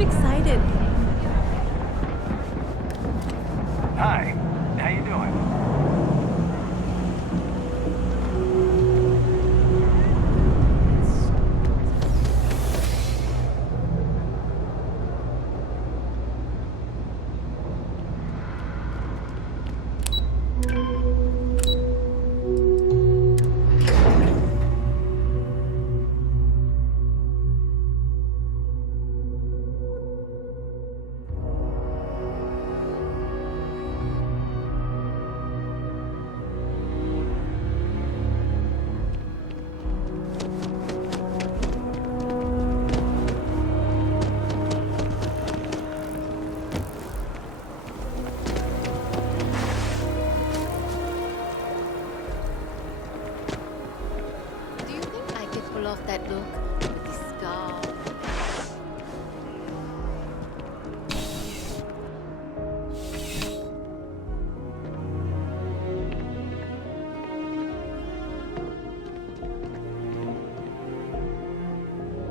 I'm excited. Hi, how you doing? Do you think I could pull off that look with the scar?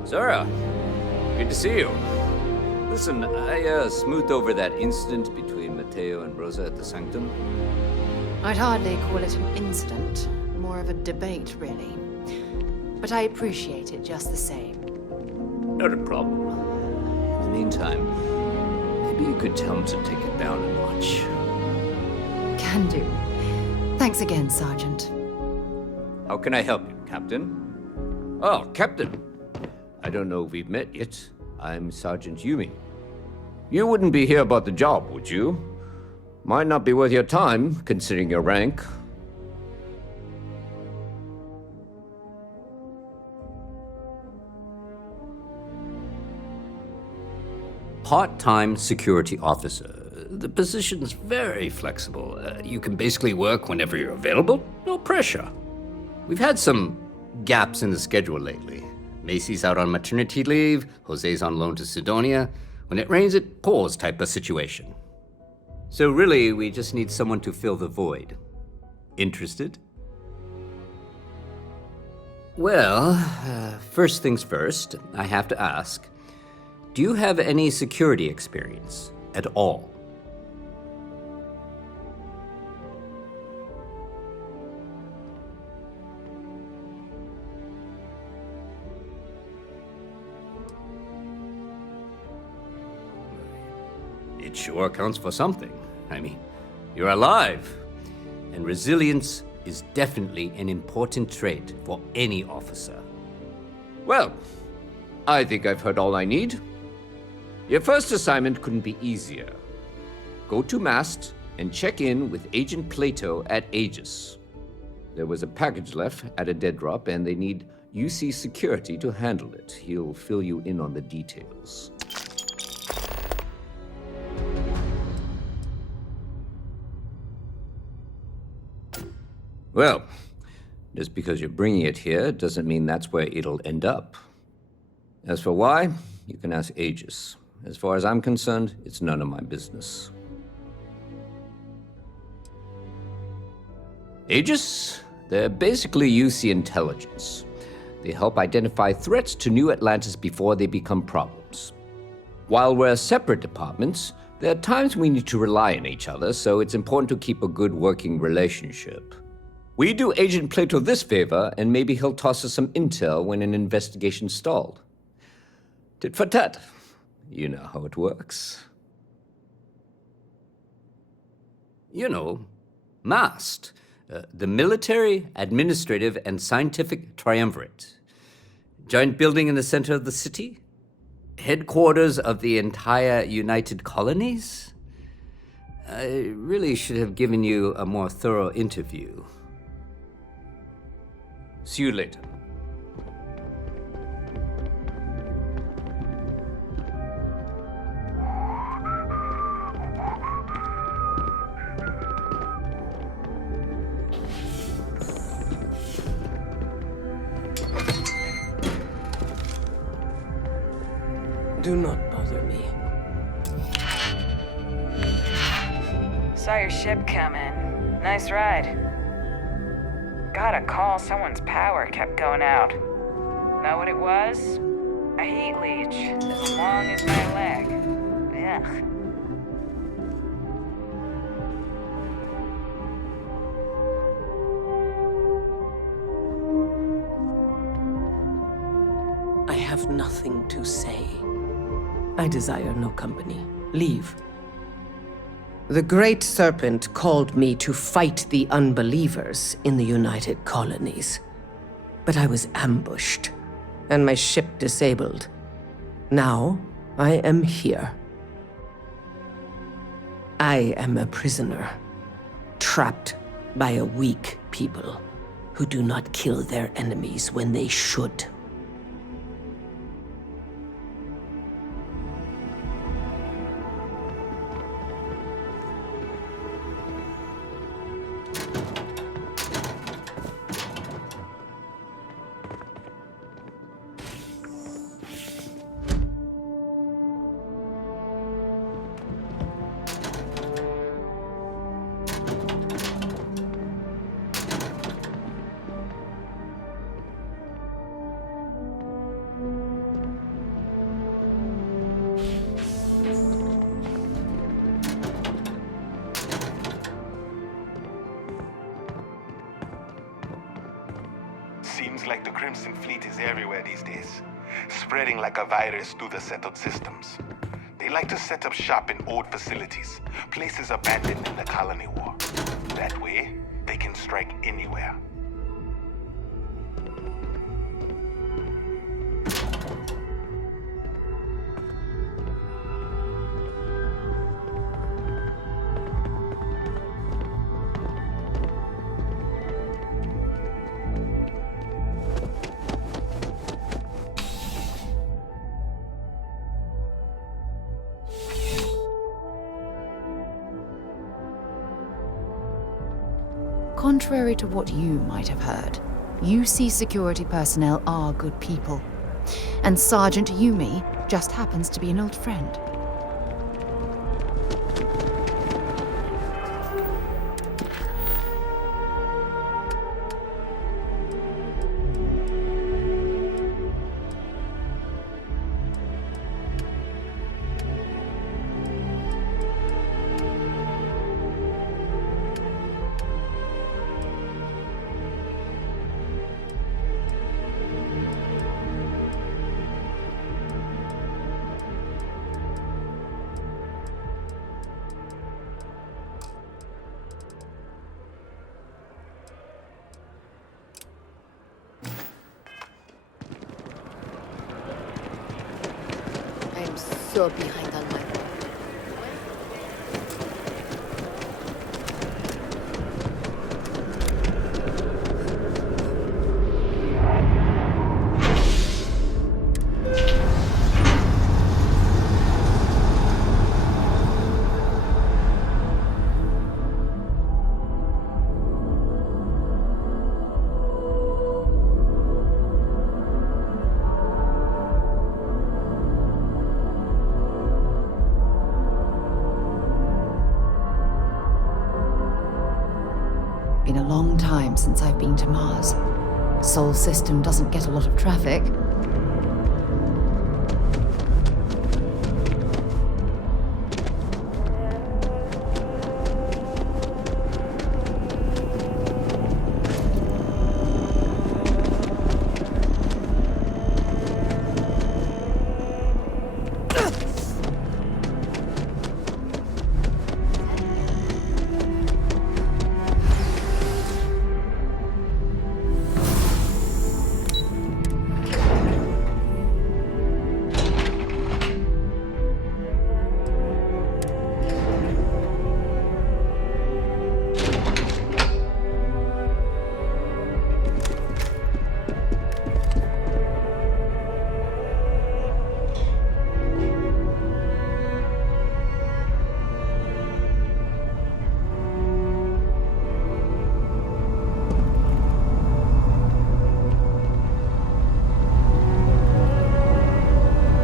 Zara, good to see you. Listen, I smoothed over that incident between Matteo and Rosa at the Sanctum. I'd hardly call it an incident, more of a debate, really. But I appreciate it just the same. Not a problem. In the meantime, maybe you could tell him to take it down a notch. Can do. Thanks again, Sergeant. How can I help you, Captain? Oh, Captain. I don't know if we've met yet. I'm Sergeant Yumi. You wouldn't be here about the job, would you? Might not be worth your time, considering your rank. Part-time security officer. The position's very flexible. You can basically work whenever you're available. No pressure. We've had some gaps in the schedule lately. Macy's out on maternity leave, Jose's on loan to Sidonia. When it rains, it pours type of situation. So really, we just need someone to fill the void. Interested? Well, first things first, I have to ask, do you have any security experience at all? It sure counts for something. I mean, you're alive. And resilience is definitely an important trait for any officer. Well, I think I've heard all I need. Your first assignment couldn't be easier. Go to Mast and check in with Agent Plato at Aegis. There was a package left at a dead drop, and they need UC security to handle it. He'll fill you in on the details. Well, just because you're bringing it here doesn't mean that's where it'll end up. As for why, you can ask Aegis. As far as I'm concerned, it's none of my business. Aegis? They're basically UC intelligence. They help identify threats to New Atlantis before they become problems. While we're separate departments, there are times we need to rely on each other, so it's important to keep a good working relationship. We do Agent Plato this favor, and maybe he'll toss us some intel when an investigation stalled. Tit for tat. You know how it works. You know, MAST, the Military, Administrative, and Scientific Triumvirate. Giant building in the center of the city? Headquarters of the entire United Colonies? I really should have given you a more thorough interview. See you later. Do not bother me. Saw your ship come in. Nice ride. Got a call, someone's power kept going out. Know what it was? A heat leech, as long as my leg. Ugh. I have nothing to say. I desire no company. Leave. The Great Serpent called me to fight the unbelievers in the United Colonies. But I was ambushed, and my ship disabled. Now, I am here. I am a prisoner, trapped by a weak people who do not kill their enemies when they should. Seems like the Crimson Fleet is everywhere these days, spreading like a virus through the settled systems. They like to set up shop in old facilities, places abandoned in the colony war. That way, they can strike anywhere. Contrary to what you might have heard, UC security personnel are good people. And Sergeant Yumi just happens to be an old friend. I am so behind on my... Been a long time since I've been to Mars. Sol system doesn't get a lot of traffic.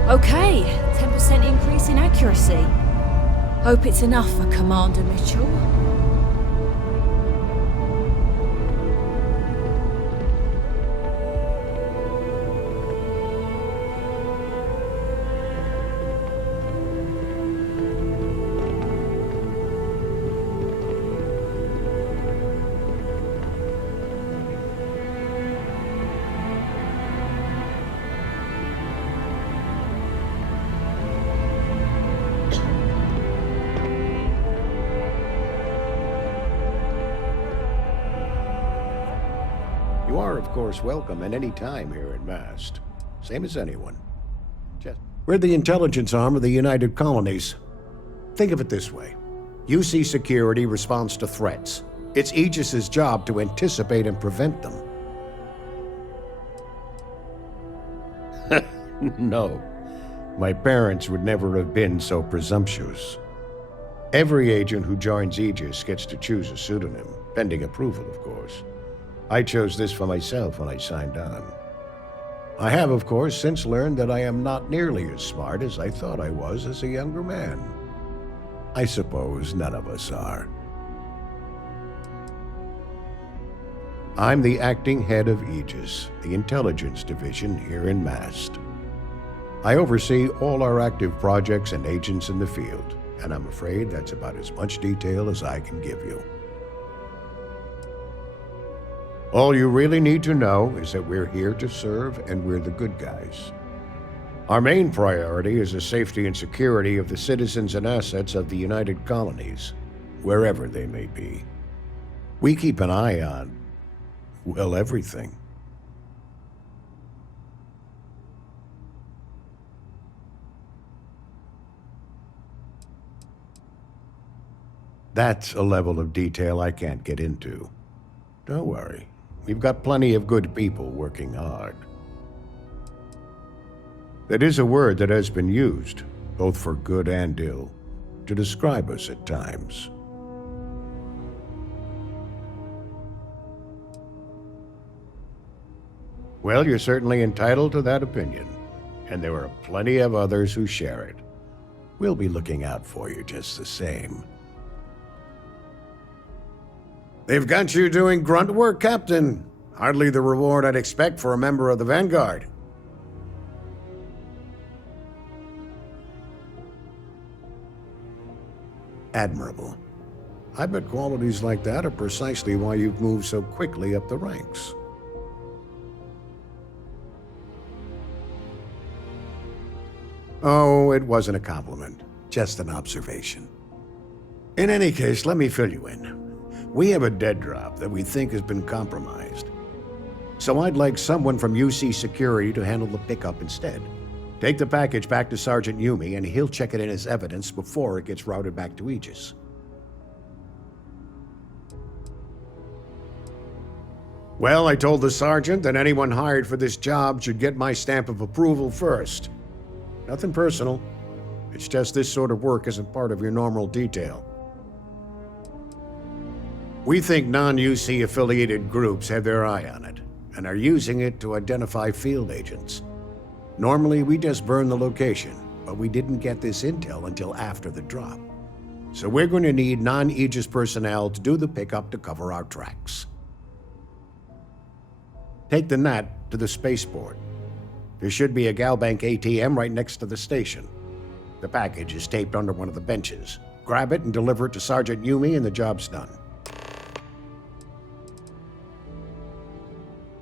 Okay, 10% increase in accuracy. Hope it's enough for Commander Mitchell. are, of course, welcome at any time here in Mast. Same as anyone. We're the intelligence arm of the United Colonies. Think of it this way. UC Security responds to threats. It's Aegis's job to anticipate and prevent them. No. My parents would never have been so presumptuous. Every agent who joins Aegis gets to choose a pseudonym, pending approval, of course. I chose this for myself when I signed on. I have, of course, since learned that I am not nearly as smart as I thought I was as a younger man. I suppose none of us are. I'm the acting head of Aegis, the intelligence division here in Mast. I oversee all our active projects and agents in the field, and I'm afraid that's about as much detail as I can give you. All you really need to know is that we're here to serve and we're the good guys. Our main priority is the safety and security of the citizens and assets of the United Colonies, wherever they may be. We keep an eye on, well, everything. That's a level of detail I can't get into. Don't worry. We've got plenty of good people working hard. That is a word that has been used, both for good and ill, to describe us at times. Well, you're certainly entitled to that opinion, and there are plenty of others who share it. We'll be looking out for you just the same. They've got you doing grunt work, Captain. Hardly the reward I'd expect for a member of the Vanguard. Admirable. I bet qualities like that are precisely why you've moved so quickly up the ranks. Oh, it wasn't a compliment, just an observation. In any case, let me fill you in. We have a dead drop that we think has been compromised. So I'd like someone from UC Security to handle the pickup instead. Take the package back to Sergeant Yumi and he'll check it in as evidence before it gets routed back to Aegis. Well, I told the sergeant that anyone hired for this job should get my stamp of approval first. Nothing personal. It's just this sort of work isn't part of your normal detail. We think non-UC affiliated groups have their eye on it, and are using it to identify field agents. Normally, we just burn the location, but we didn't get this intel until after the drop. So we're going to need non-Aegis personnel to do the pickup to cover our tracks. Take the Nat to the spaceport. There should be a Galbank ATM right next to the station. The package is taped under one of the benches. Grab it and deliver it to Sergeant Yumi and the job's done.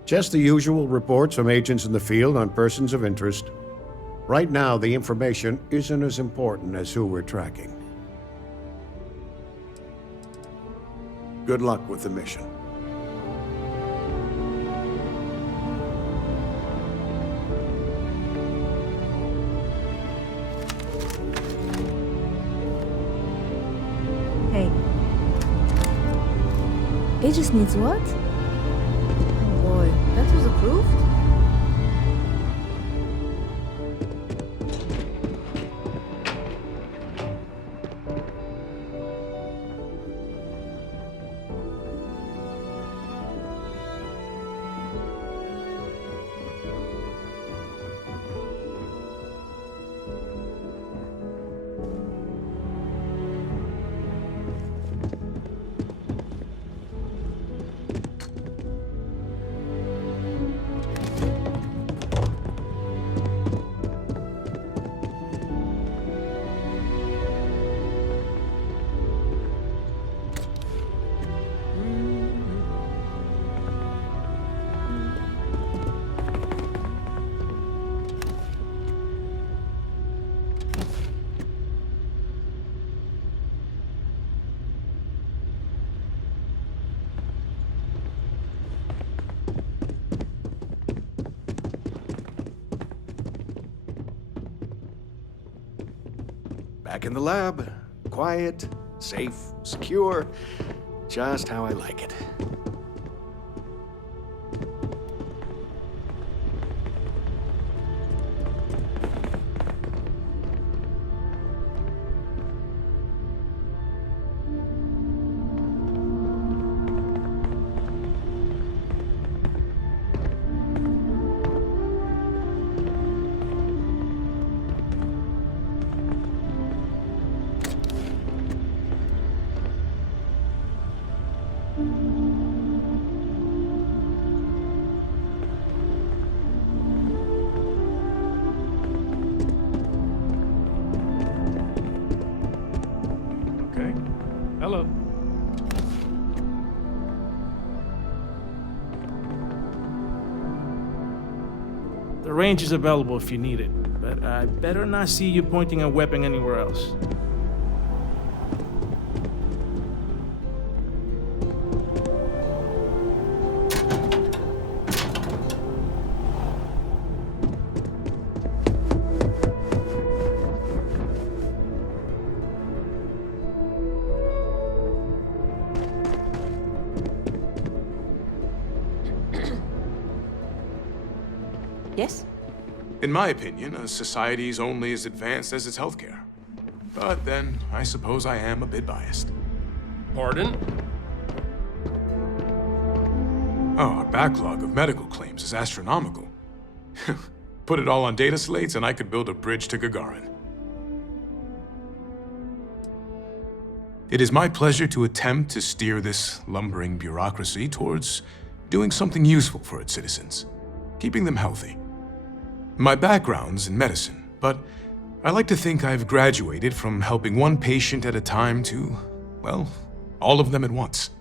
Just the usual reports from agents in the field on persons of interest. Right now, the information isn't as important as who we're tracking. Good luck with the mission. Hey. It just needs what? Boy, that was approved? Back in the lab. Quiet, safe, secure. Just how I like it. Okay. Hello. The range is available if you need it, but I better not see you pointing a weapon anywhere else. Yes? In my opinion, a society is only as advanced as its healthcare. But then, I suppose I am a bit biased. Pardon? Oh, our backlog of medical claims is astronomical. Put it all on data slates and I could build a bridge to Gagarin. It is my pleasure to attempt to steer this lumbering bureaucracy towards doing something useful for its citizens, keeping them healthy. My background's in medicine, but I like to think I've graduated from helping one patient at a time to, well, all of them at once.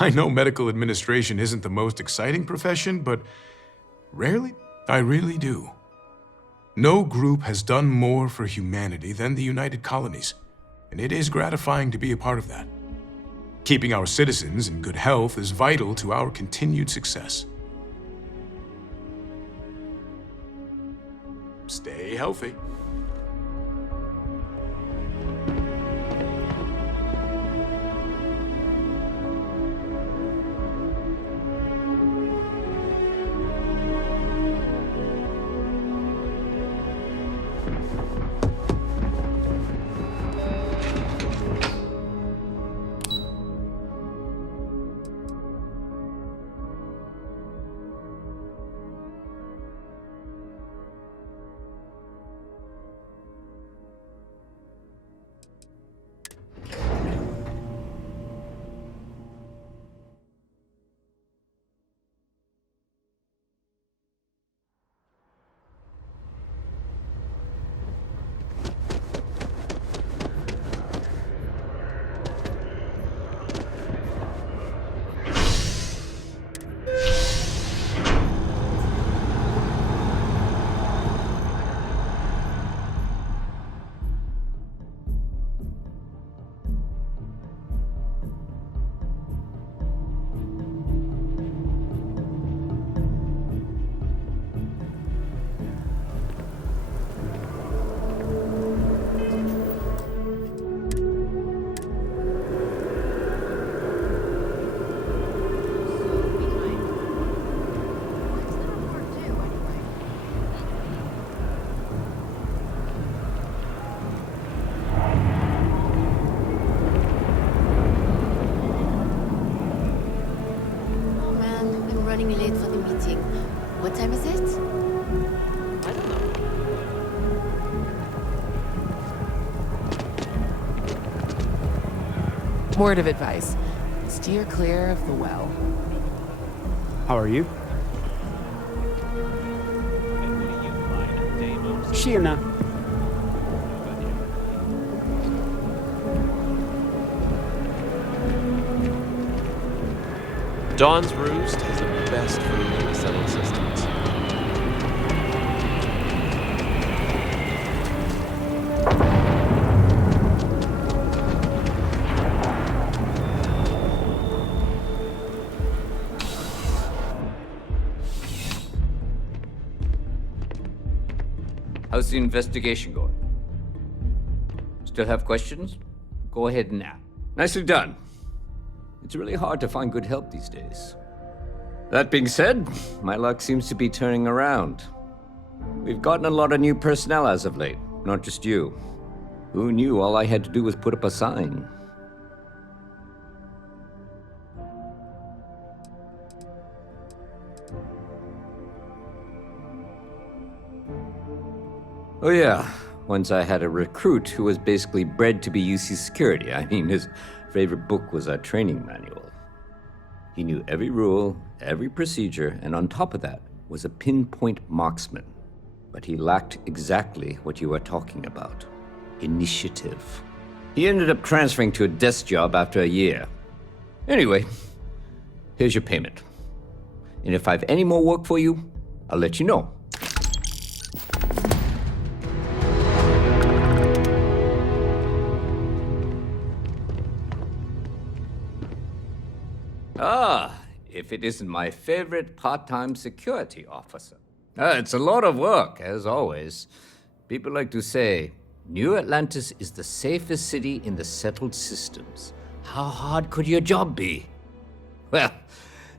I know medical administration isn't the most exciting profession, but rarely, I really do. No group has done more for humanity than the United Colonies, and it is gratifying to be a part of that. Keeping our citizens in good health is vital to our continued success. Stay healthy. Running late for the meeting. What time is it? I don't know. Word of advice. Steer clear of the well. How are you? Sheena. Dawn's Roost has the best food in the settled systems. How's the investigation going? Still have questions? Go ahead and ask. Nicely done. It's really hard to find good help these days. That being said, my luck seems to be turning around. We've gotten a lot of new personnel as of late, not just you. Who knew all I had to do was put up a sign? Oh yeah, once I had a recruit who was basically bred to be UC security. I mean, his favorite book was our training manual. He knew every rule, every procedure, and on top of that was a pinpoint marksman. But he lacked exactly what you are talking about. Initiative. He ended up transferring to a desk job after a year. Anyway, here's your payment. And if I have any more work for you, I'll let you know. Ah, if it isn't my favorite part-time security officer. It's a lot of work, as always. People like to say, New Atlantis is the safest city in the settled systems. How hard could your job be? Well,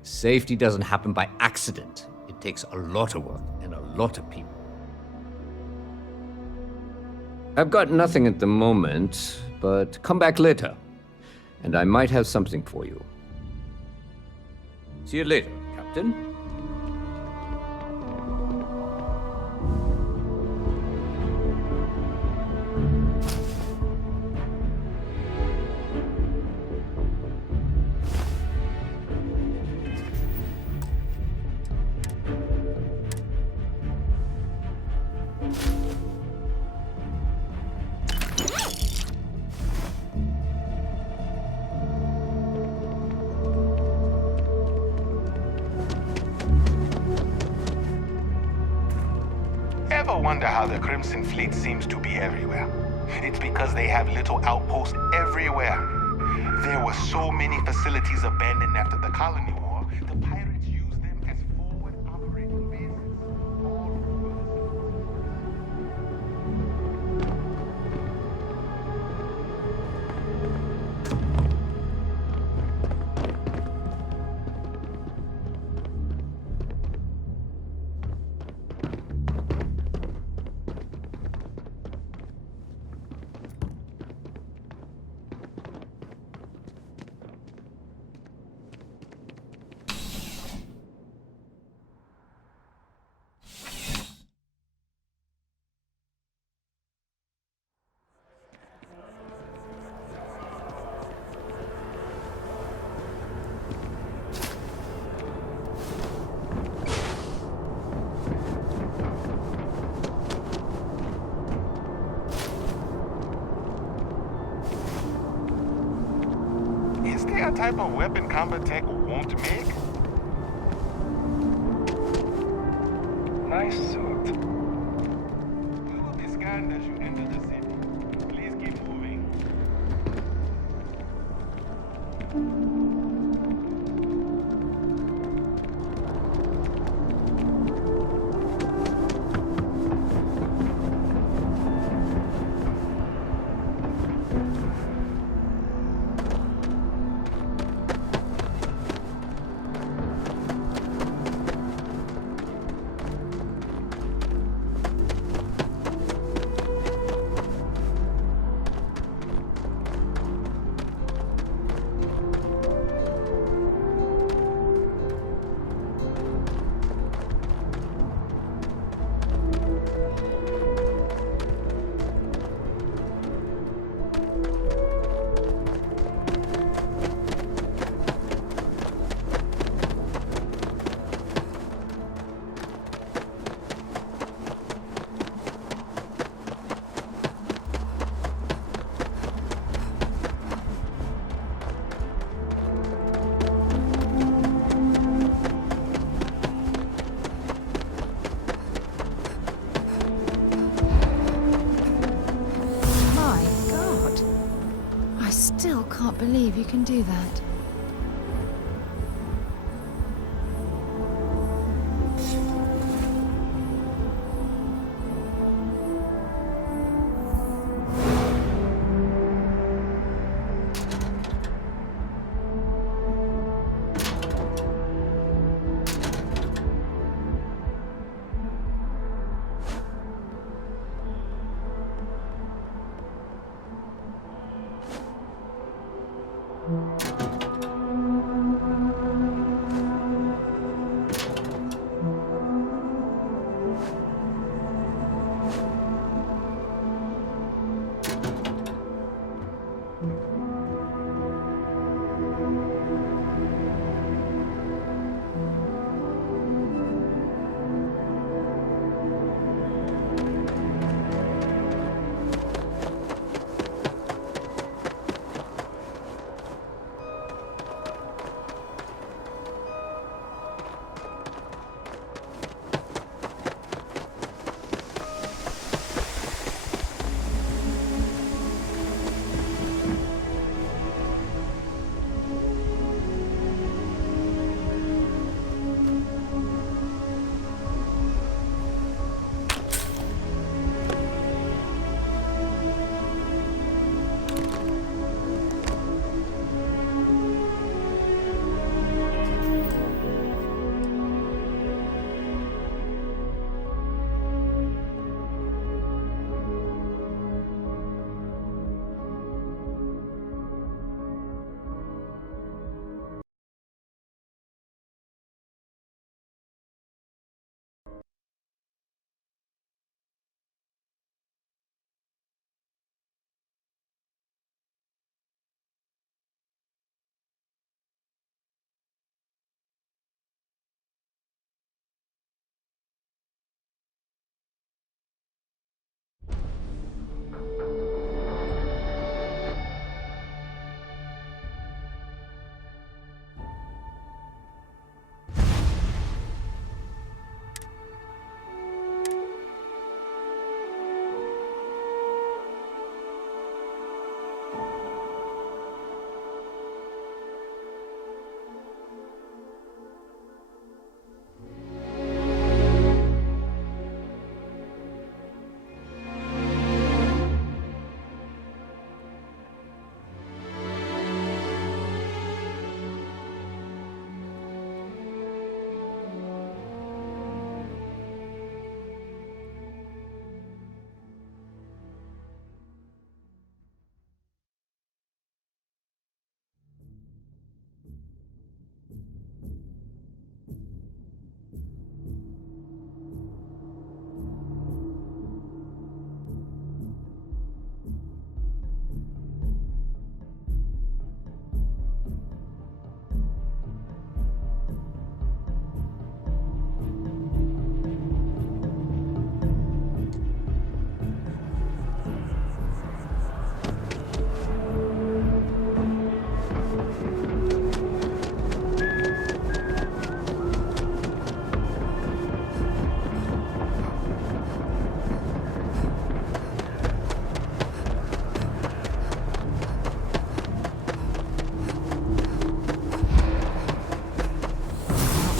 safety doesn't happen by accident. It takes a lot of work and a lot of people. I've got nothing at the moment, but come back later, and I might have something for you. See you later, Captain. Ever wonder how the Crimson Fleet seems to be everywhere? It's because they have little outposts everywhere. There were so many facilities abandoned after the colony war, the pirates used them as forward operating bases. Is there a type of weapon combat tech won't make? Nice suit. We will be scanned as you enter the city. Please keep moving. I still can't believe you can do that.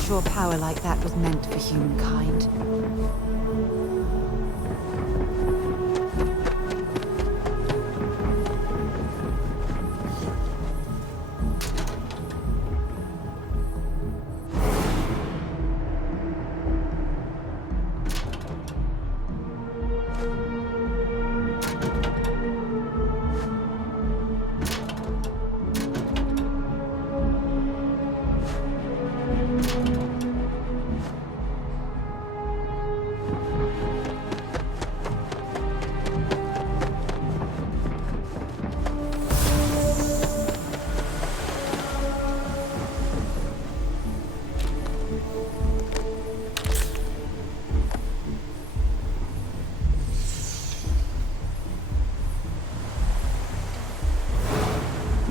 Sure power like that was meant for humankind.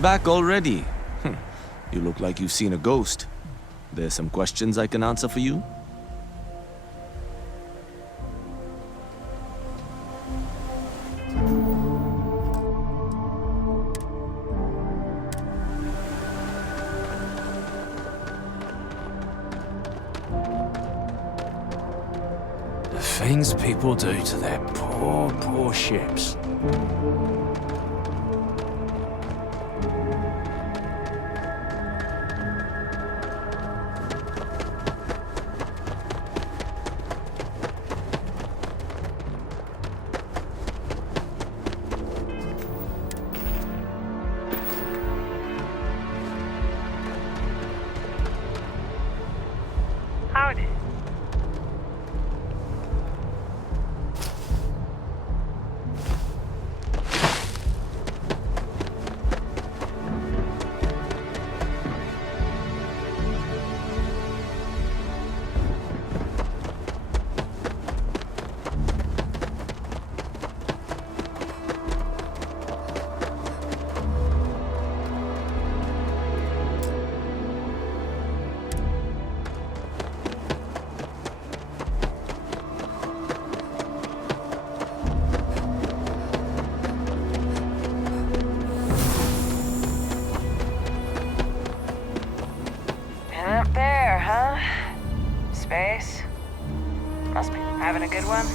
Back already? You look like you've seen a ghost. There's some questions I can answer for you? things people do to their poor, poor ships. Howdy. And up there, huh? Space? Must be having a good one.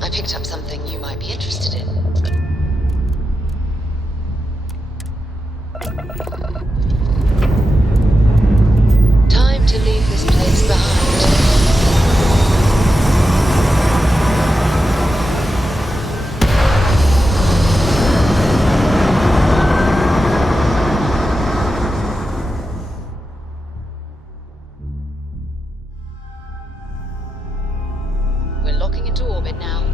I picked up something you might be interested in. Time to leave this place behind. We're locking into orbit now.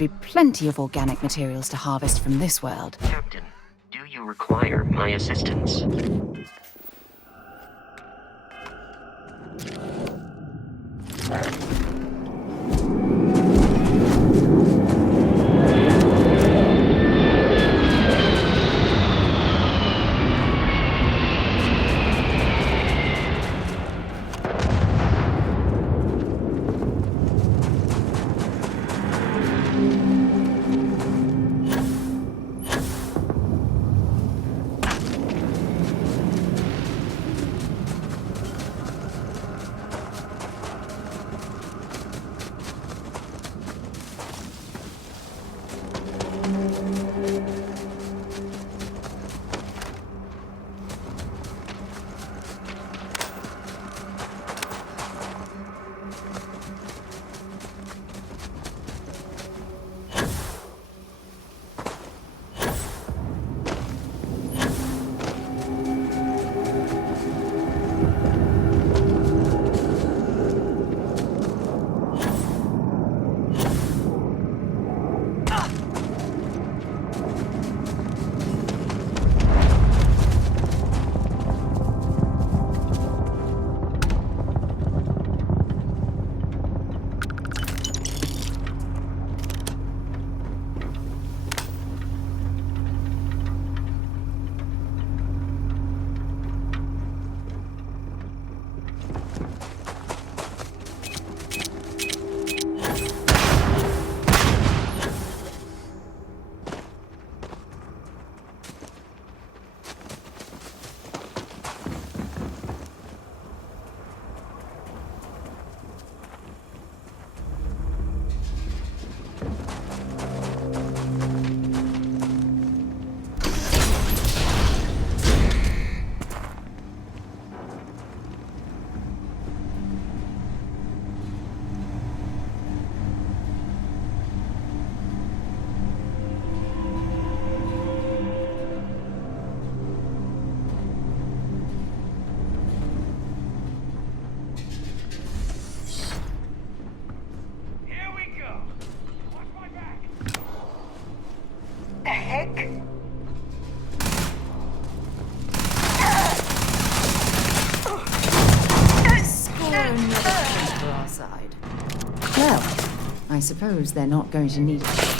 be plenty of organic materials to harvest from this world. Captain, do you require my assistance? Well, I suppose they're not going to need it.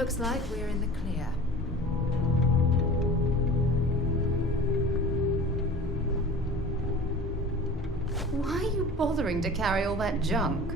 Looks like we're in the clear. Why are you bothering to carry all that junk?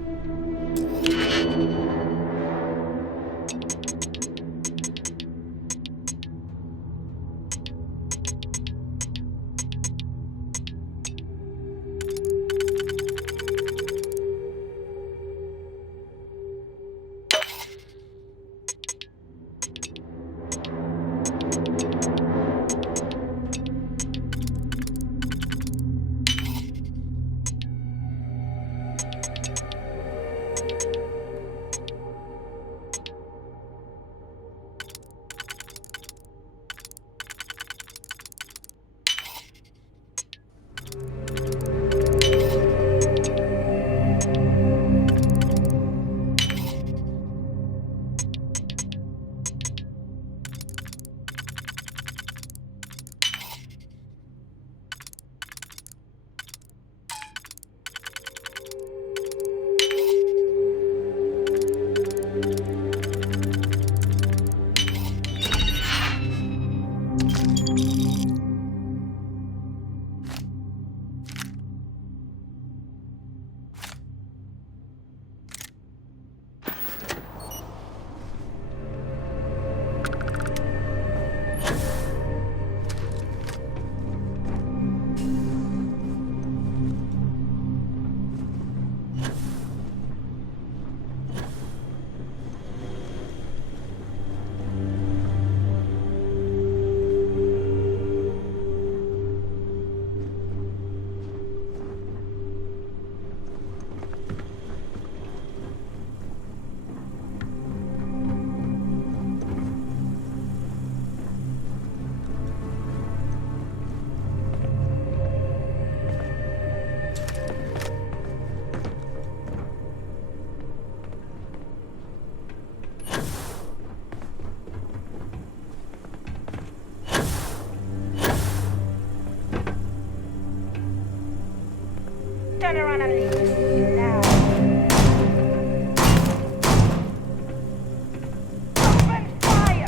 Turn around and leave the scene now. Open fire!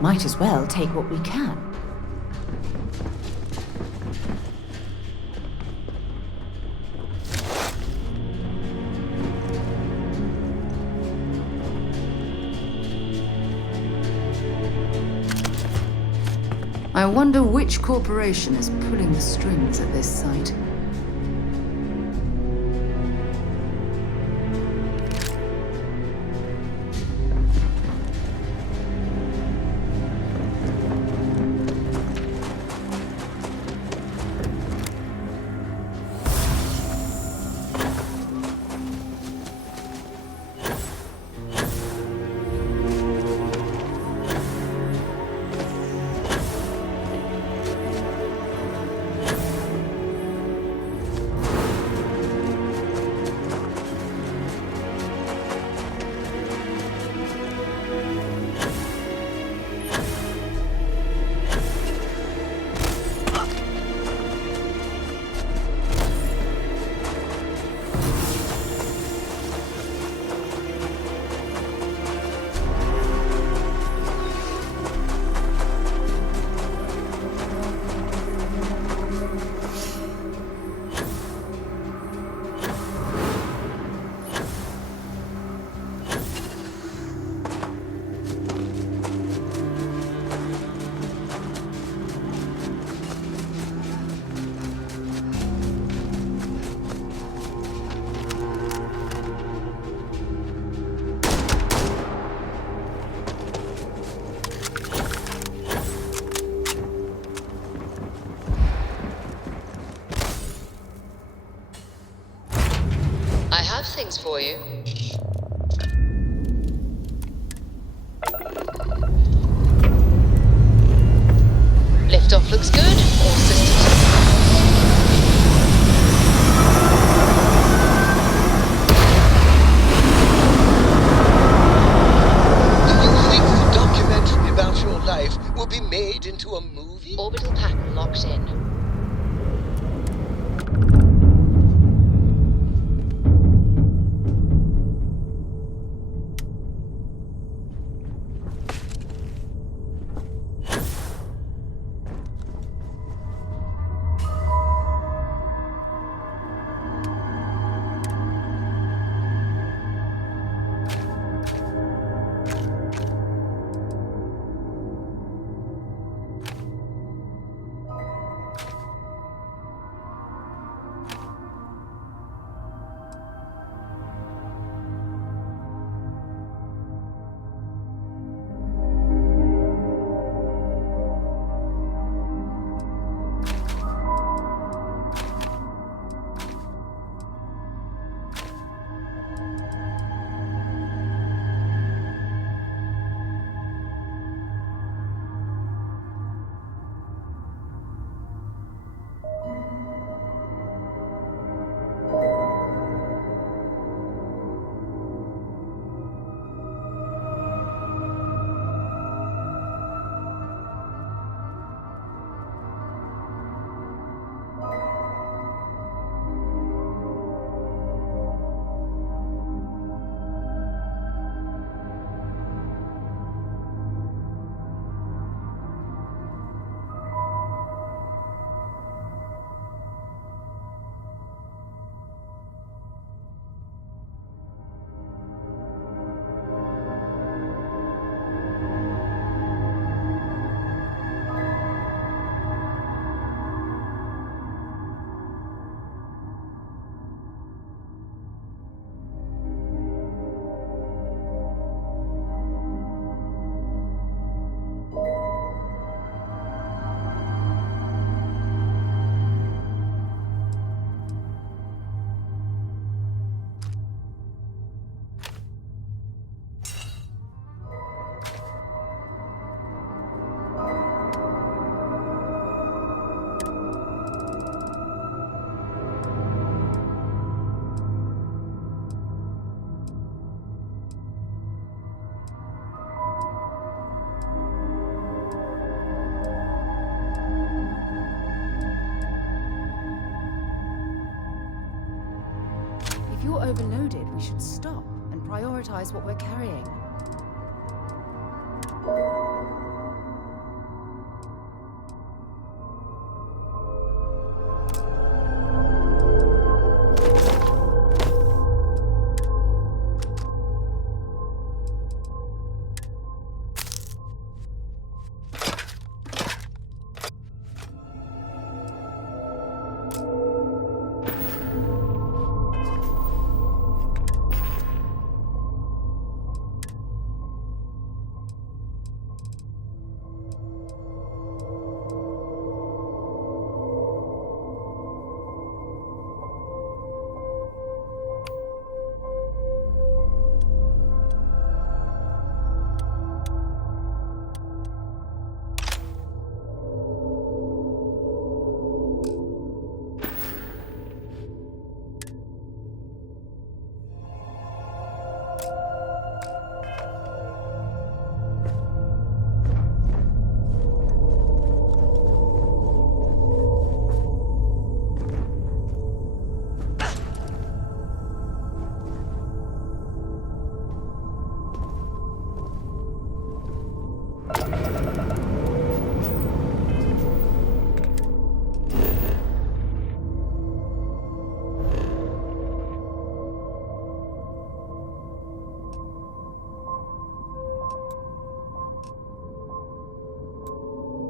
Might as well take what we can. I wonder which corporation is pulling the strings at this site. I have things for you. Liftoff looks good. All systems. Do you think the documentary about your life will be made into a movie? Orbital pattern locked in. If you're overloaded, we should stop and prioritize what we're carrying.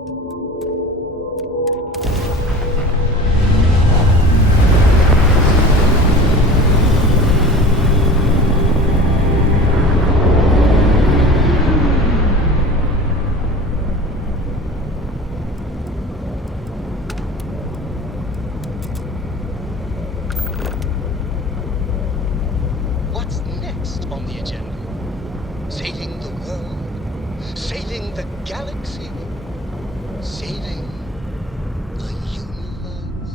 What's next on the agenda? Saving the world? Saving the galaxy? Saving the universe?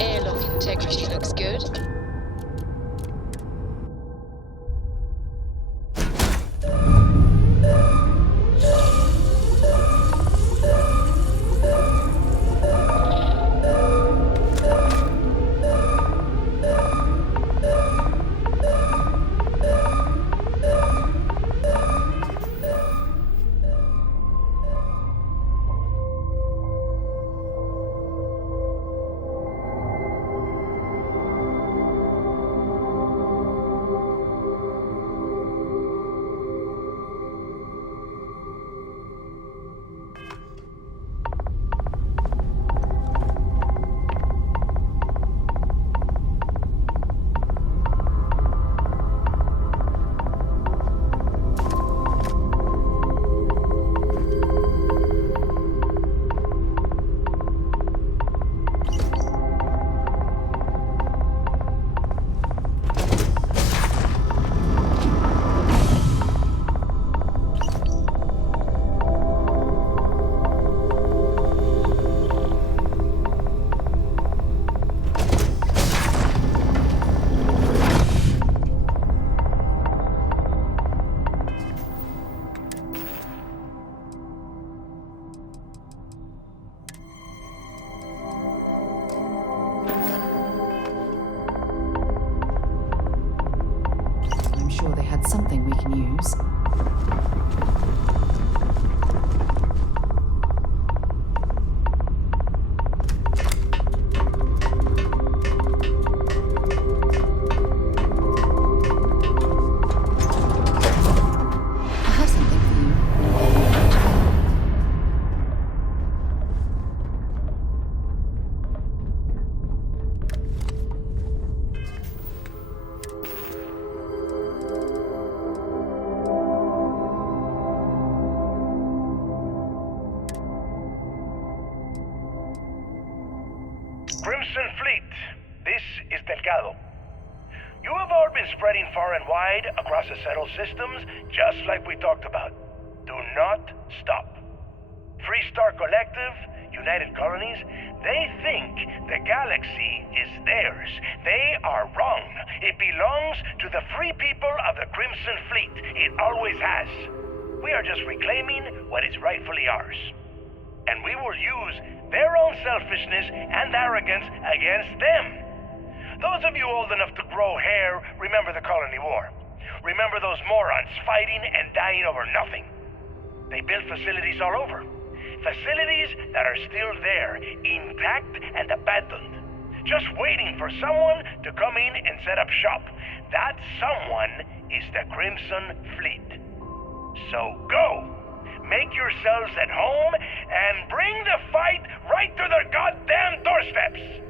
Airlock integrity looks good. I'm sure they had something we can use. I have something for you. Crimson Fleet, this is Delgado. You have all been spreading far and wide across the settled systems, just like we talked about. Do not stop. Free Star Collective, United Colonies, they think the galaxy is theirs. They are wrong. It belongs to the free people of the Crimson Fleet. It always has. We are just reclaiming what is rightfully ours. And we will use their own selfishness and arrogance against them. Those of you old enough to grow hair remember the Colony War. Remember those morons fighting and dying over nothing. They built facilities all over. Facilities that are still there, intact and abandoned. Just waiting for someone to come in and set up shop. That someone is the Crimson Fleet. So go! Make yourselves at home and bring the fight right to their goddamn doorsteps!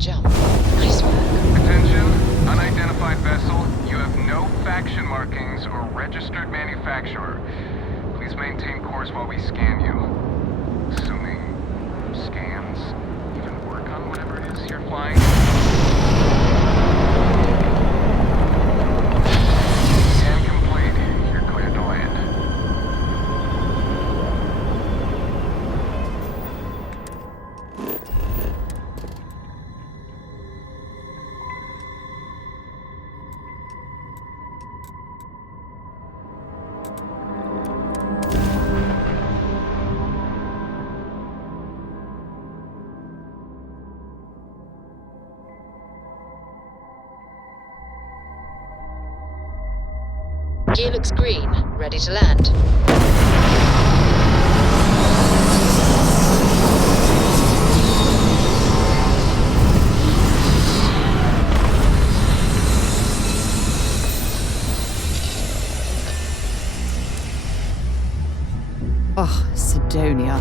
jump. Nice work. Attention, unidentified vessel. You have no faction markings or registered manufacturer. Please maintain course while we scan you. Assuming scans even work on whatever it is you're flying. Scan complete. You're cleared to land. Gear looks green. Ready to land. Oh, Sidonia.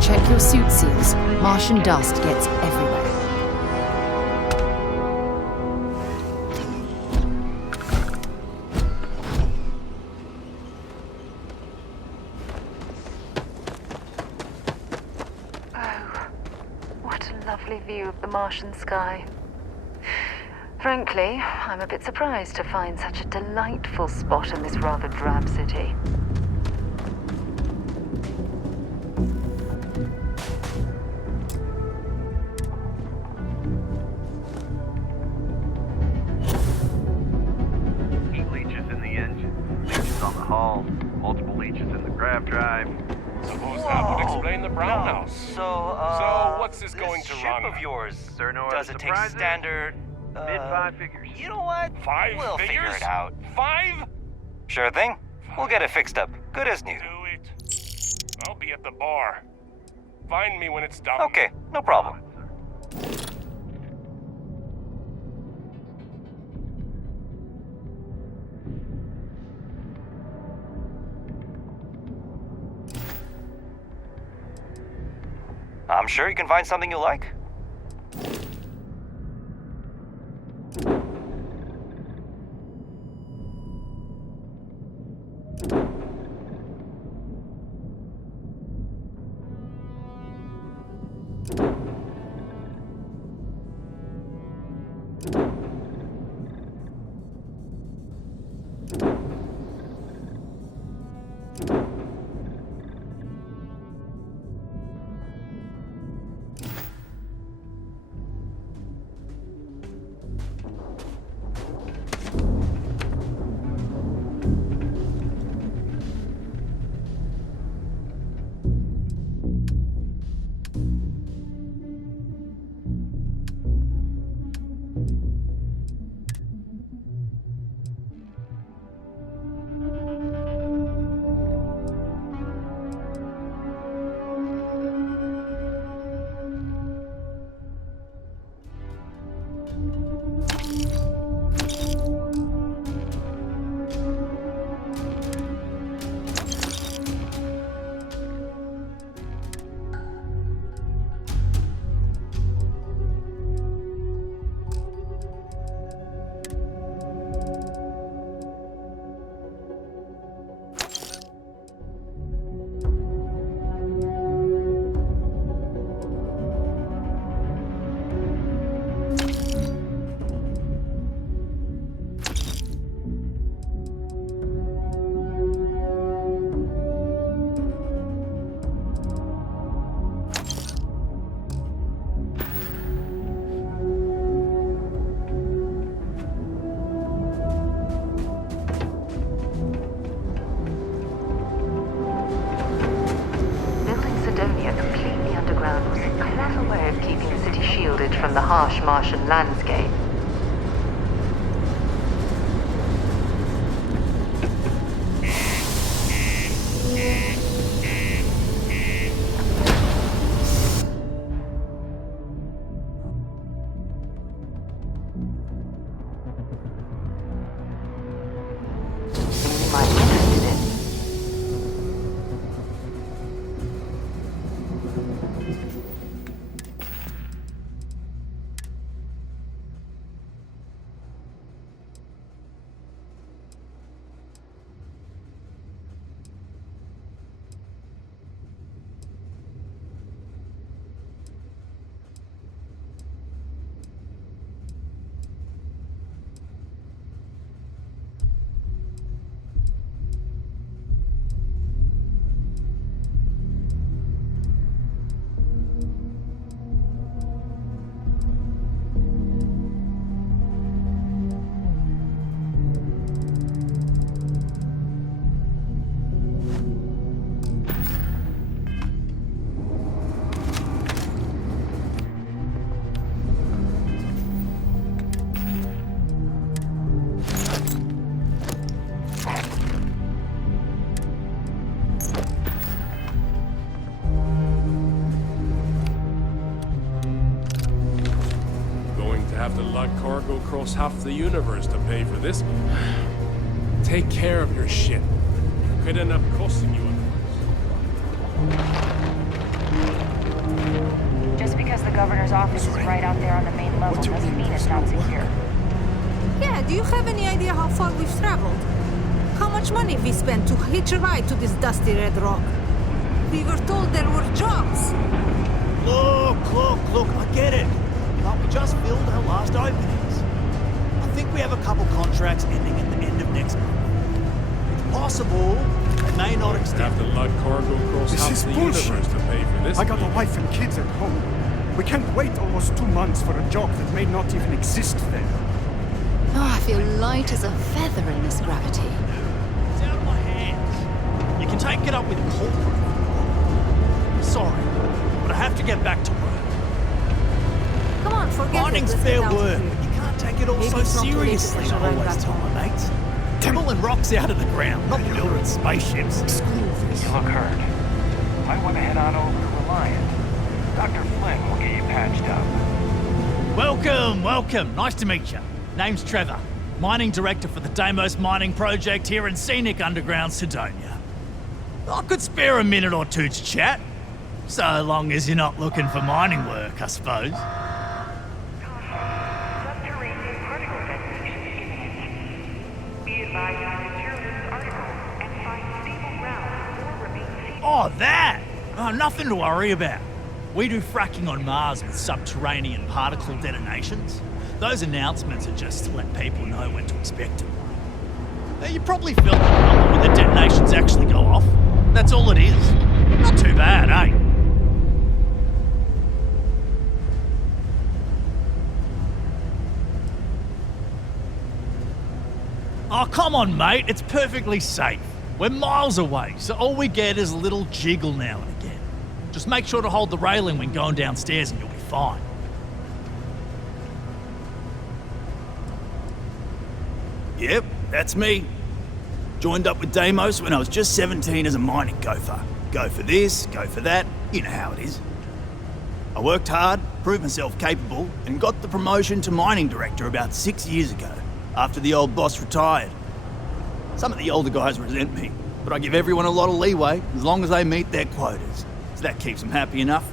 Check your suit seals. Martian dust gets everywhere. View of the Martian sky. Frankly, I'm a bit surprised to find such a delightful spot in this rather drab city. Heat leeches in the engine, leeches on the hull, multiple leeches in the grav drive. Suppose that would explain the brown house. So what's this going to ship run? of yours, sir, no Does other it take surprises? standard? Mid-five figures. You know what? We'll figures? figure it out. 5? Sure thing. We'll get it fixed up. Good as new. Do it. I'll be at the bar. Find me when it's done. Okay, no problem. I'm sure you can find something you like. From the harsh Martian landscape. You might be interested in. have to lug cargo across half the universe to pay for this. Take care of your shit. Could end up costing you Just because the governor's office is right out there on the main level doesn't mean it's not secure. Yeah, do you have any idea how far we've traveled? How much money we spent to hitch a ride to this dusty red rock? We were told there were jobs. Look, I get it. But we just filled our last openings. I think we have a couple contracts ending at the end of next month. It's possible they may not extend. Have to lug cargo across This half is the bullshit. universe to pay for this. I got a wife and kids at home. We can't wait almost 2 months for a job that may not even exist then. Oh, I feel light as a feather in this gravity. It's out of my hands. You can take it up with corporate. Sorry, but I have to get back to work. Come on, forget Mining's it. Let's fair get out of work, here. but you can't take it all Maybe so it's not too late to seriously. push a I ride always back tell home. my mates. Pulling rocks out of the ground, not building spaceships. You look hurt. Might want to head on over to Reliant. Dr. Flynn will get you patched up. Welcome. Nice to meet you. Name's Trevor, mining director for the Deimos mining project here in scenic underground Sidonia. I could spare a minute or two to chat, so long as you're not looking for mining work, I suppose. Oh, that! Oh, nothing to worry about. We do fracking on Mars with subterranean particle detonations. Those announcements are just to let people know when to expect them. You probably felt the number when the detonations actually go off. That's all it is. Not too bad, eh? Oh, come on, mate. It's perfectly safe. We're miles away, so all we get is a little jiggle now and again. Just make sure to hold the railing when going downstairs and you'll be fine. Yep, that's me. Joined up with Deimos when I was just 17 as a mining gopher. Go for this, go for that, you know how it is. I worked hard, proved myself capable, and got the promotion to mining director about 6 years ago, after the old boss retired. Some of the older guys resent me, but I give everyone a lot of leeway as long as they meet their quotas. So that keeps them happy enough.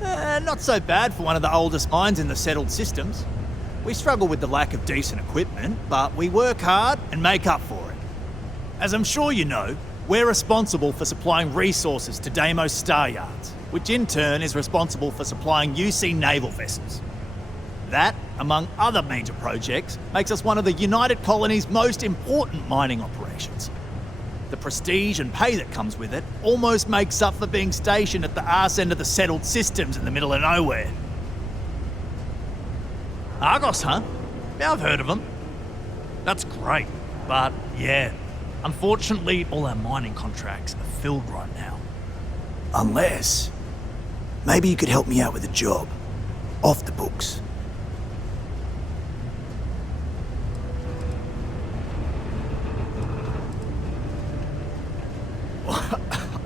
Not so bad for one of the oldest mines in the settled systems. We struggle with the lack of decent equipment, but we work hard and make up for it. As I'm sure you know, we're responsible for supplying resources to Deimos Star Yards, which in turn is responsible for supplying UC naval vessels. That, among other major projects, makes us one of the United Colony's most important mining operations. The prestige and pay that comes with it almost makes up for being stationed at the arse end of the settled systems in the middle of nowhere. Argos, huh? Yeah, I've heard of them. That's great, but yeah, unfortunately all our mining contracts are filled right now. Unless, maybe you could help me out with a job, off the books.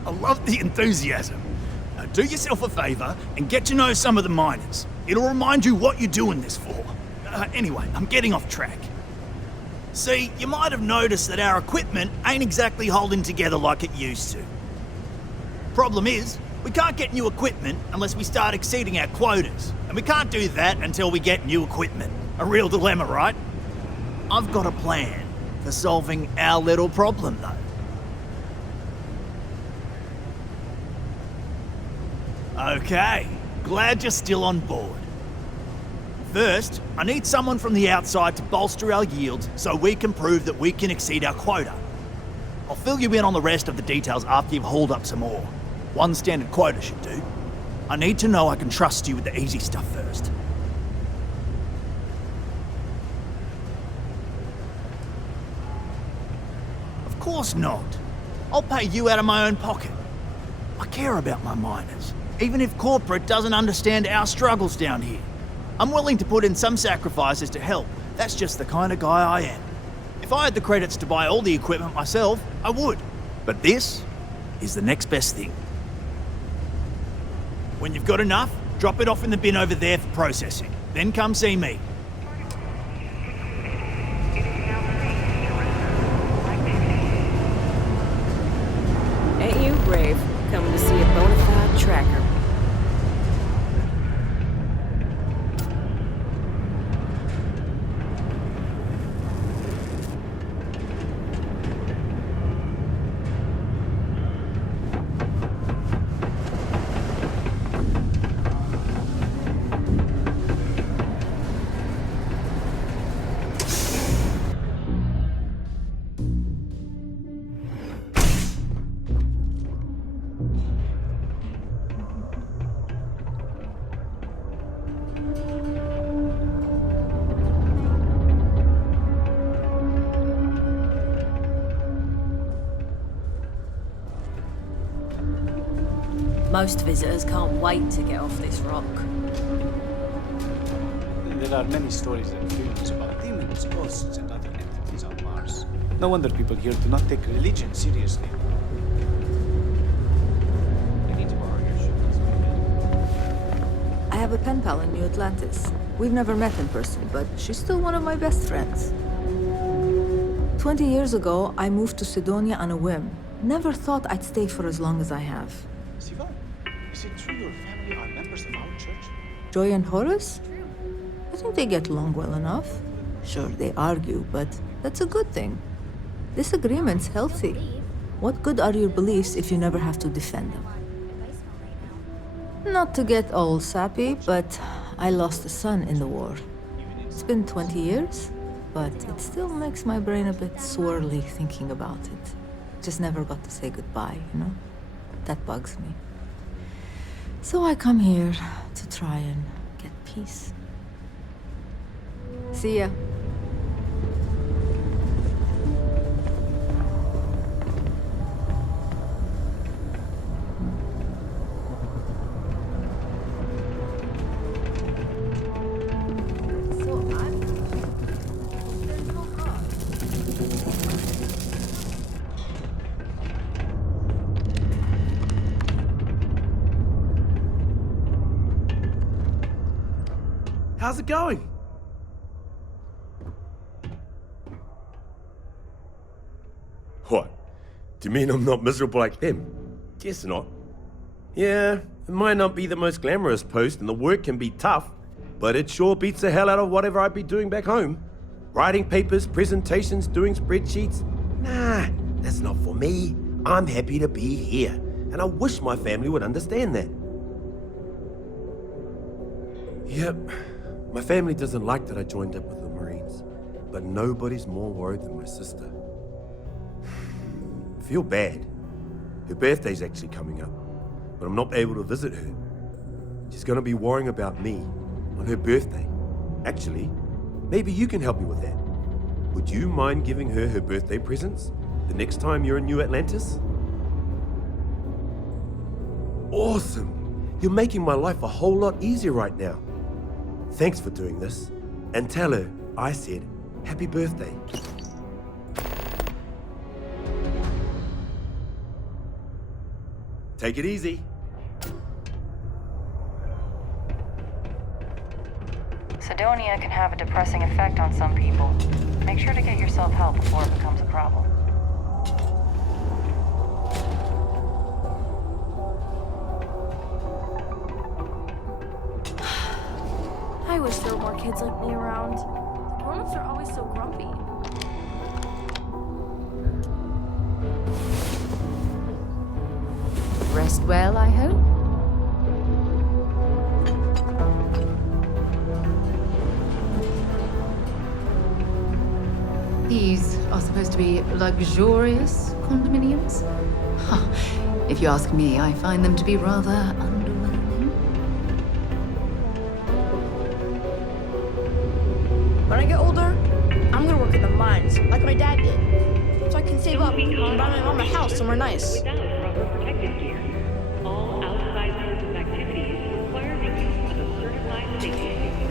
I love the enthusiasm. Now do yourself a favour and get to know some of the miners. It'll remind you what you're doing this for. Anyway, I'm getting off track. See, you might have noticed that our equipment ain't exactly holding together like it used to. Problem is, we can't get new equipment unless we start exceeding our quotas. And we can't do that until we get new equipment. A real dilemma, right? I've got a plan for solving our little problem, though. Okay, glad you're still on board. First, I need someone from the outside to bolster our yields so we can prove that we can exceed our quota. I'll fill you in on the rest of the details after you've hauled up some ore. One standard quota should do. I need to know I can trust you with the easy stuff first. Of course not. I'll pay you out of my own pocket. I care about my miners, even if corporate doesn't understand our struggles down here. I'm willing to put in some sacrifices to help. That's just the kind of guy I am. If I had the credits to buy all the equipment myself, I would. But this is the next best thing. When you've got enough, Drop it off in the bin over there for processing. Then come see me. Ain't you brave? Coming to see a bona fide tracker. Most visitors can't wait to get off this rock. There are many stories and films about demons, ghosts, and other entities on Mars. No wonder people here do not take religion seriously. You need to borrow your shoes. I have a pen pal in New Atlantis. We've never met in person, but she's still one of my best friends. 20 years ago, I moved to Sidonia on a whim. Never thought I'd stay for as long as I have. Sivan, is it true your family are members of our church? Joy and Horace? I think they get along well enough. Sure, they argue, but that's a good thing. Disagreement's healthy. What good are your beliefs if you never have to defend them? Not to get all sappy, but I lost a son in the war. It's been 20 years, but it still makes my brain a bit swirly thinking about it. Just never got to say goodbye, you know? That bugs me. So I come here to try and get peace. See ya. How's it going? What? Do you mean I'm not miserable like them? Guess not. Yeah, it might not be the most glamorous post and the work can be tough, but it sure beats the hell out of whatever I'd be doing back home. Writing papers, presentations, doing spreadsheets. Nah, that's not for me. I'm happy to be here, and I wish my family would understand that. Yep, my family doesn't like that I joined up with the Marines, but nobody's more worried than my sister. I feel bad. Her birthday's actually coming up, but I'm not able to visit her. She's gonna be worrying about me on her birthday. Actually, maybe you can help me with that. Would you mind giving her her birthday presents the next time you're in New Atlantis? Awesome! You're making my life a whole lot easier right now. Thanks for doing this. And tell her I said happy birthday. Take it easy. Sidonia can have a depressing effect on some people. Make sure to get yourself help before it becomes a problem. I wish there were more kids like me around. The grown-ups are always so grumpy. Rest well, I hope? These are supposed to be luxurious condominiums? Huh. If you ask me, I find them to be rather underwhelming. When I get older, I'm gonna work in the mines, like my dad did. So I can save up and buy my mom a house somewhere nice. Protective gear. All outside service activities require the use of a certified safety suit.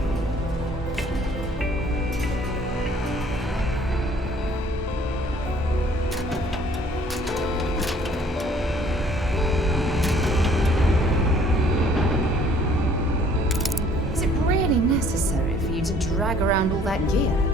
drag around all that gear?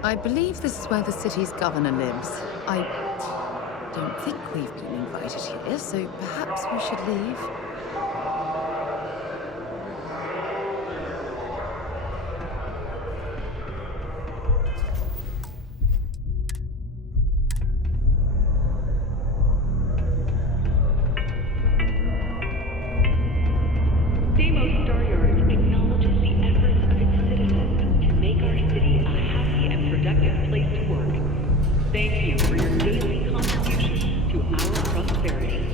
I believe this is where the city's governor lives. I don't think we've been invited here, so perhaps we should leave. Deimos Staryard acknowledges the efforts of its citizens to make our city a happy and productive place to work. Thank you for your daily contribution to our prosperity.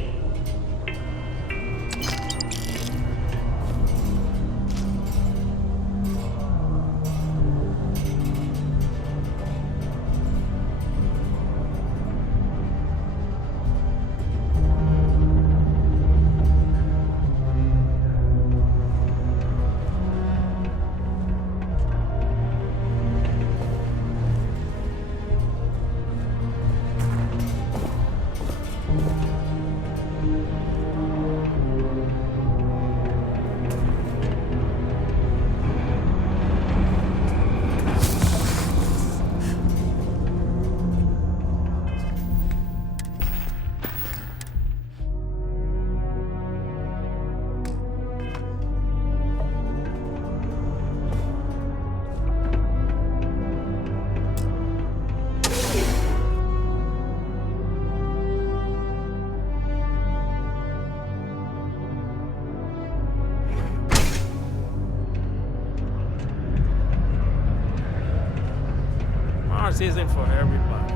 Mars isn't for everybody.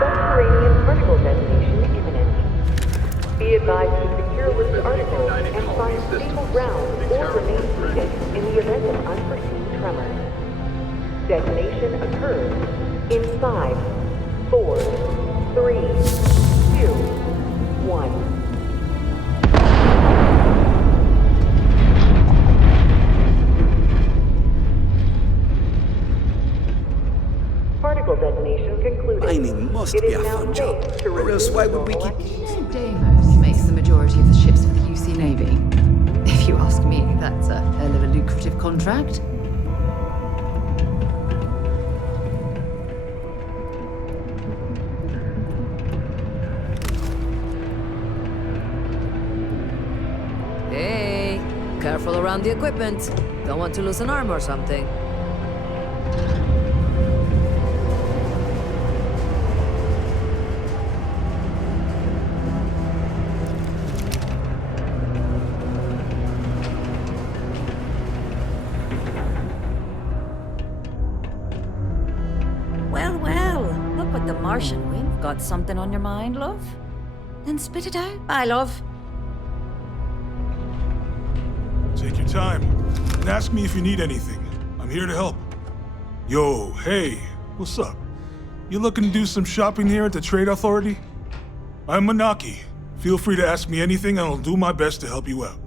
Subterranean particle detonation imminent. Be advised to secure list articles and find stable ground or remain seated in the event of unforeseen tremors. Detonation occurs in 5, 4, 3, 2, 1. Particle detonation concluded. Mining must be a fun job, or else why would we keep... Deimos makes the majority of the ships for the UC Navy. If you ask me, that's a hell of a lucrative contract. Hey, careful around the equipment. Don't want to lose an arm or something. Well, well, look what the Martian wing got something on your mind, love? Then spit it out, my love. Take your time, and ask me if you need anything. I'm here to help. Yo, hey, what's up? You looking to do some shopping here at the Trade Authority? I'm Manaki. Feel free to ask me anything and I'll do my best to help you out.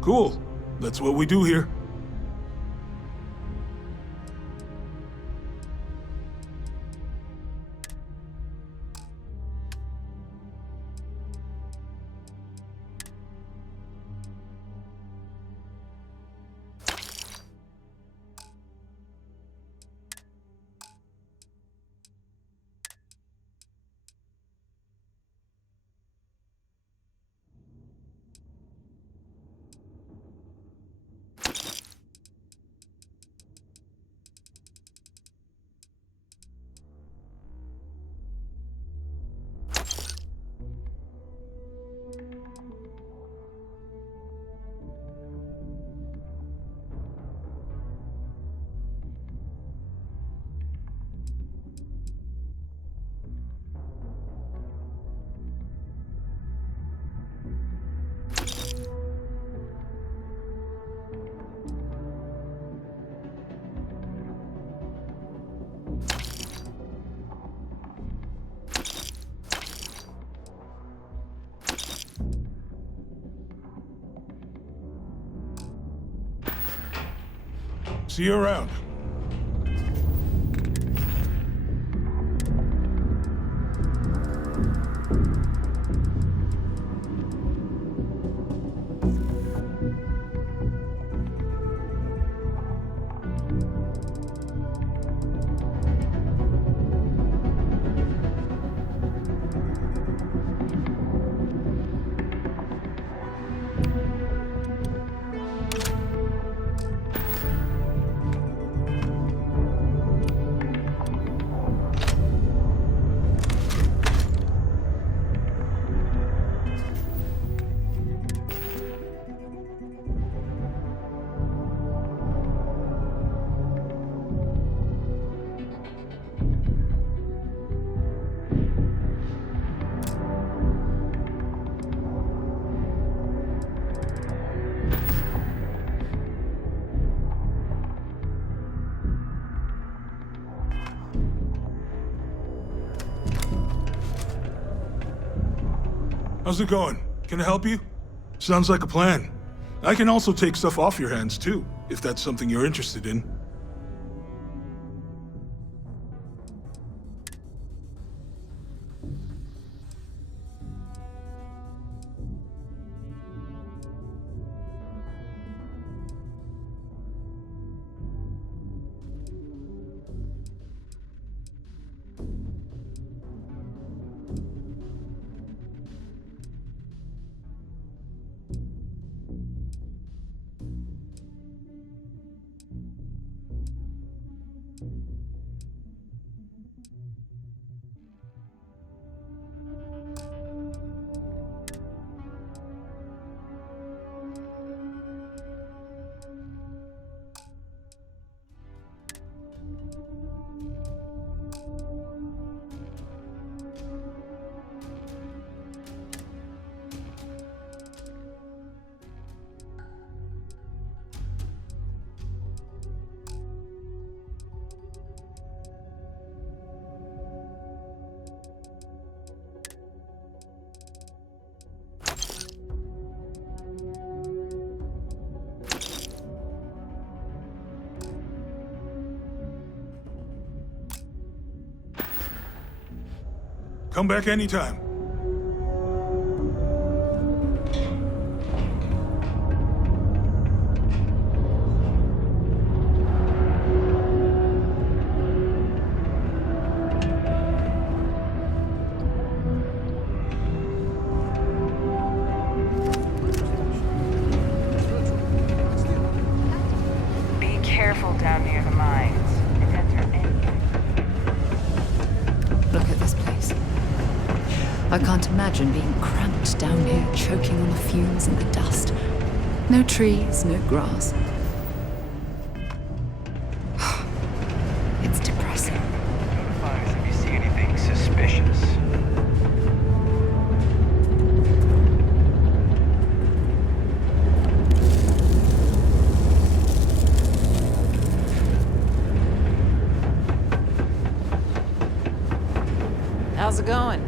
Cool. That's what we do here. See you around. How's it going? Can I help you? Sounds like a plan. I can also take stuff off your hands too, if that's something you're interested in. Come back anytime. Be careful down near the mines. If enter any. Look at this place. I can't imagine being cramped down here, choking on the fumes and the dust. No trees, no grass. It's depressing. Notify us if you see anything suspicious. How's it going?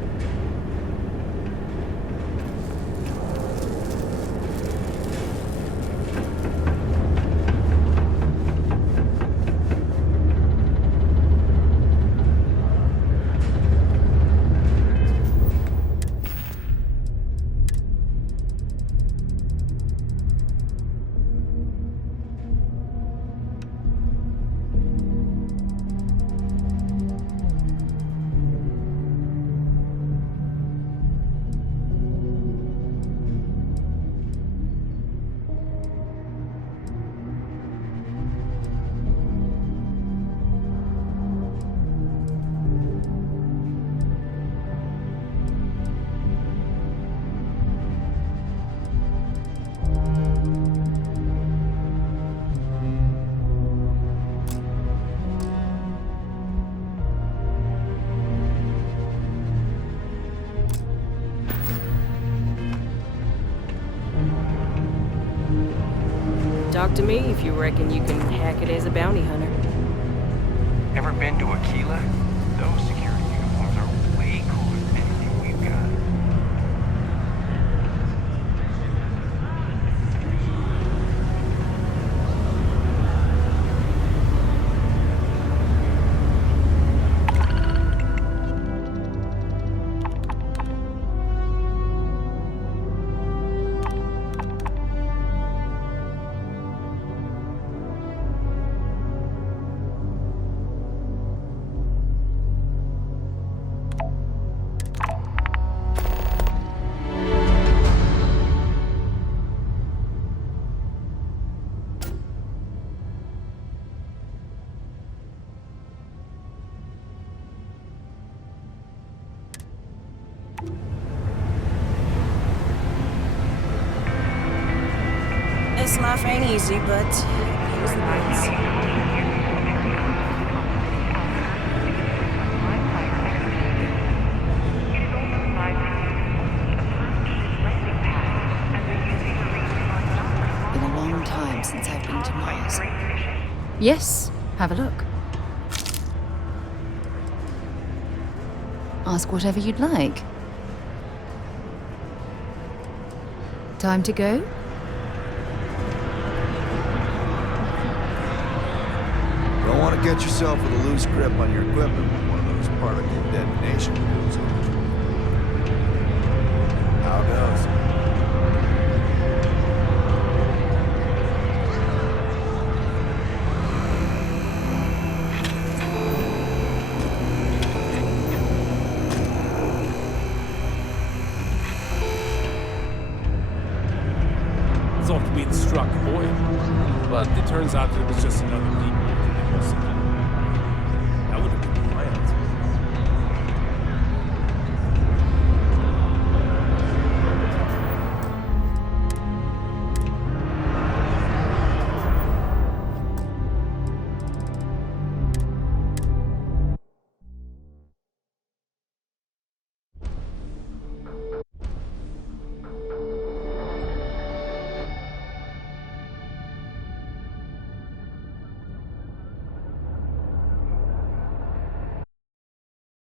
Talk to me if you reckon you can hack it as a bounty hunter. Ever been to Aquila? Those security uniforms are way cooler than anything we've got. This life ain't easy, but here's the best. Been a long time since I've been to Mars. Yes, have a look. Ask whatever you'd like. Time to go? Don't want to get yourself with a loose grip on your equipment when one of those particle detonation goes off. How goes? Thought we'd struck oil, but it turns out it was just another deep